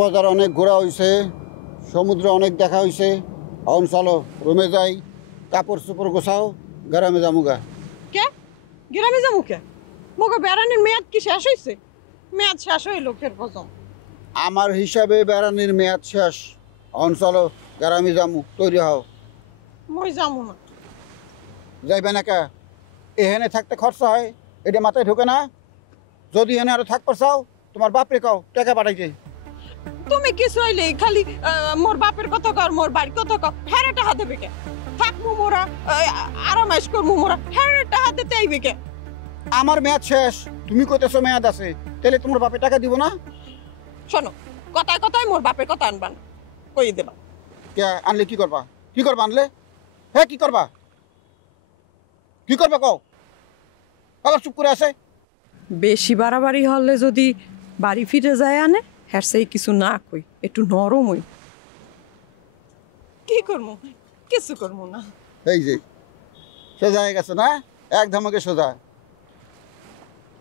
বাজার অনেক ঘোরা হয়েছে, সমুদ্র অনেক দেখা হয়েছে। এখন চলো রুমে যাই, কাপড় চোপড় গোছাও, গ্রামে যামুগা। কে গ্রামে যাবো কে? মোকে বেড়ানির মেয়াদ কি শেষ হয়েছে? মেয়াদ শেষ হয়ে লোকের পছন্দ। আমার হিসাবে বেড়ানির মেয়াদ শেষ। এখন চলো গ্রামে যামু, তৈরি হও। মই যাবো না। যাইবে না কে? এখানে থাকতে খরচা হয়, এটা মাথায় ঢোকে না? যদি এখানে আরো থাকতে চাও তোমার বাপরে কাও টাকা পাঠাইছে। তুমি কিছু হইলে খালি মোর বাপের কথা কর, মোর বাড়ির কথা কর, হ্যাঁ টাকা দেবে কে? থাকবো মোরা, আরামাইশ করবো মোরা, হ্যাঁ টাকা দিতে আইবে কে? আমার মেয়াদ শেষ, তুমি কইতেছো মেয়াদ আছে, তাহলে তোমার বাপে টাকা দিব না? শোনো, কথায় কথায় মোর বাপের কথা আনবা না, কই দেবা। কে আনলে কি করবা? কি করবা আনলে? হ্যাঁ কি করবা? কি করবা কও? আবার চুপ করে আছে। বেশি বাড়াবাড়ি হলে যদি বাড়ি ফিরে যায় আনে, হ্যাঁ সেই কিছু না কই, একটু নরম হই। কি করবো? কিছু করবো না। এই যে সোজা হয়ে গেছে না, এক ধমকে সোজা।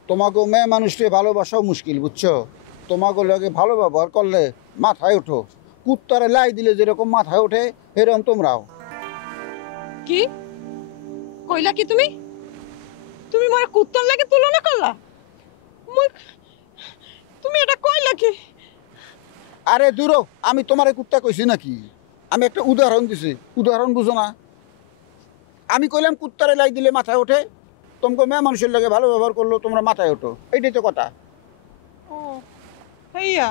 তোমাকে মেয়ে মানুষকে ভালোবাসাও মুশকিল, বুঝছো? তোমাকে লগে ভালো ব্যবহার করলে মাথায় ওঠো, কুত্তারে লাই দিলে যেরকম মাথায় ওঠে এরকম তোমরাও। কি কইলা কি তুমি? তুমি মোর কুত্তার লাগে তুলনা করলা? তুমি এটা কইলা কি? আরে দূরও, আমি তোমারে কুত্তা কইছি নাকি? আমি একটা উদাহরণ দিছি, উদাহরণ বুঝো না? আমি কইলাম কুত্তারে লাই দিলে মাথায় ওঠে, তোমাকে মেয়ে মানুষের লগে ভালো ব্যবহার করলো তোমরা মাথায় ওঠো, এইটাই তো কথা। ও হইয়া,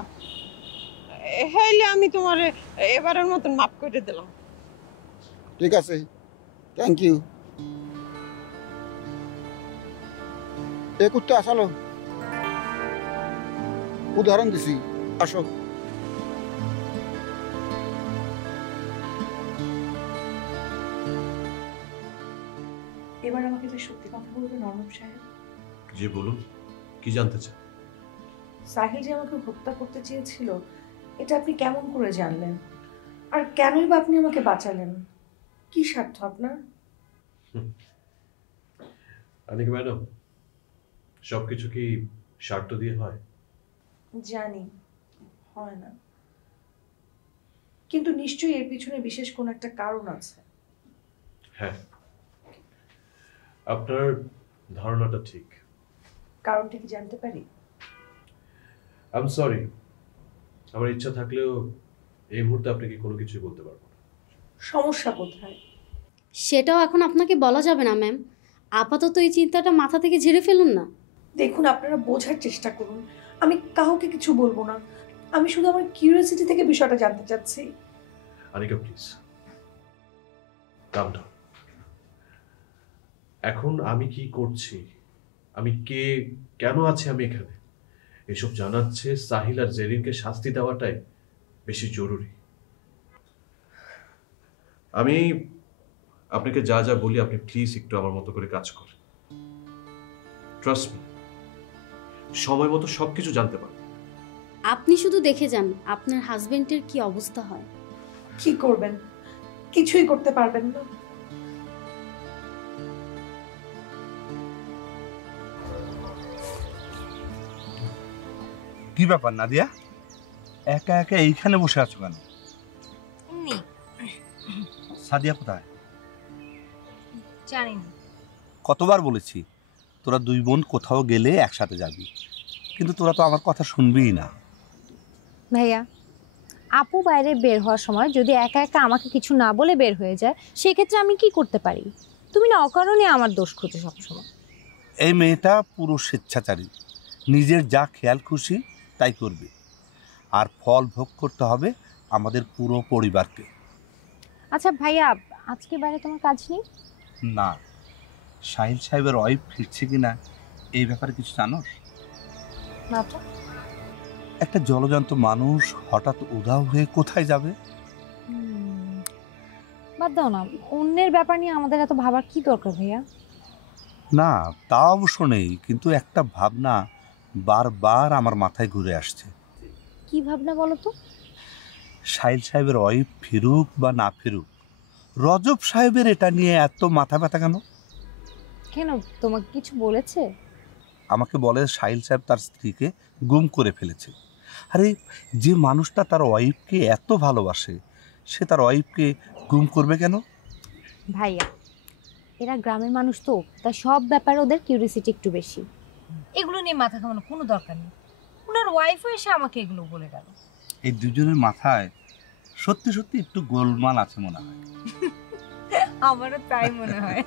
হইলে আমি তোমারে এবারের মতন মাফ করে দিলাম। ঠিক আছে, থ্যাংক ইউ। এ কুত্তা আসালো, উদাহরণ দিছি, আসো। এবার আমাকে যে সত্যি কথা বলবেন অর্ণব সাহেব। জি বলুন, কি জানতে চান? সাহিল যে আমাকে হত্যা করতে চেয়েছিল, এটা আপনি কেমন করে জানলেন? আর কেনই বা আপনি আমাকে বাঁচালেন? কি স্বার্থ আপনার? আনিকা ম্যাডাম, সবকিছু কি স্বার্থ দিয়ে হয়? জানি হয় না, কিন্তু নিশ্চয়ই এর পিছনে বিশেষ কোনো একটা কারণ আছে। হ্যাঁ, আপনার ধারণাটা ঠিক। কারণটা কি জানতে পারি? আই এম সরি, আমার ইচ্ছা থাকলেও এই মুহূর্তে আপনাকে কোনো কিছুই বলতে পারবো না। সমস্যা কোথায়? সেটাও এখন আপনাকে বলা যাবে না ম্যাম। আপাতত এই চিন্তাটা মাথা থেকে ঝেড়ে ফেলুন না। দেখুন, আপনারা বোঝার চেষ্টা করুন। আমি কাউকে কিছু বলবো না, আমি শুধু আমার কিউরিওসিটি থেকে বিষয়টা জানতে চাচ্ছি। Anika please come down. এখন আমি কি করছি, আমি কে, কেন আছি আমি এখানে, এসব জানাচ্ছে সাহিল আর জেরিনকে শাস্তি দেওয়াটাই বেশি জরুরি। আমি আপনাকে যা যা বলি আপনি প্লিজ একটু আমার মতো করে কাজ করেন। ট্রাস্ট মি, সময় মতো সবকিছু জানতে পারবেন। আপনি শুধু দেখে যান আপনার হাজবেন্ডের কি অবস্থা হয়। কি করবেন? কিছুই করতে পারবেন না। কি ব্যাপার নাদিয়া, একা একা এইখানে বসে আছো কেন? সাদিয়া কোথায়? জানি না। কতবার বলেছি তোরা দুই বোন কোথাও গেলে একসাথে যাবি, কিন্তু তোরা তো আমার কথা শুনবিই না। ভাইয়া, আপু বাইরে বের হওয়ার সময় যদি একা একা আমাকে কিছু না বলে বের হয়ে যায়, সেক্ষেত্রে আমি কি করতে পারি? তুমি না অকারণে আমার দোষ খুঁজে সবসময়। এই মেয়েটা পুরো স্বেচ্ছাচারী, নিজের যা খেয়াল খুশি তাই করবে, আর ফল ভোগ করতে হবে আমাদের পুরো পরিবারকে। আচ্ছা ভাইয়া, আজকে বাইরে তোমার কাজ নেই? না, সাহিল সাহেবের ওয়াইফ ফিরছে কিনা এই ব্যাপারে কিছু জানোস? না তো। একটা জলজান্ত মানুষ হঠাৎ উধাও হয়ে কোথায় যাবে? বাদ দাও না, অন্যের ব্যাপার নিয়ে আমাদের এত ভাবার কি দরকার ভাইয়া? না তা অবশ্য নেই, কিন্তু একটা ভাবনা বারবার আমার মাথায় ঘুরে আসছে। কি ভাবনা বলো তো? সাহিল সাহেবের ওয়াইফ ফিরুক বা না ফিরুক, রজব সাহেবের এটা নিয়ে এত মাথা ব্যথা কেন? কেন, তোমাকে কিছু বলেছে? আমাকে বলে সাহিল সাহেব তার স্ত্রীকে গুম করে ফেলেছে, আরে যে মানুষটা তার ওয়াইফকে এত ভালোবাসে সে তার ওয়াইফকে গুম করবে কেন? ভাইয়া, এরা গ্রামের মানুষ তো, তাই সব ব্যাপারে ওদের কিউরিসিটি একটু বেশি। এগুলো নিয়ে মাথা ঘামানোর কোনো দরকার নেই। ওনার ওয়াইফও এসে আমাকে এগুলো বলে গেল। এই দুজনের মাথায় সত্যি সত্যি একটু গোলমাল আছে মনে হয়। আমারও তাই মনে হয়।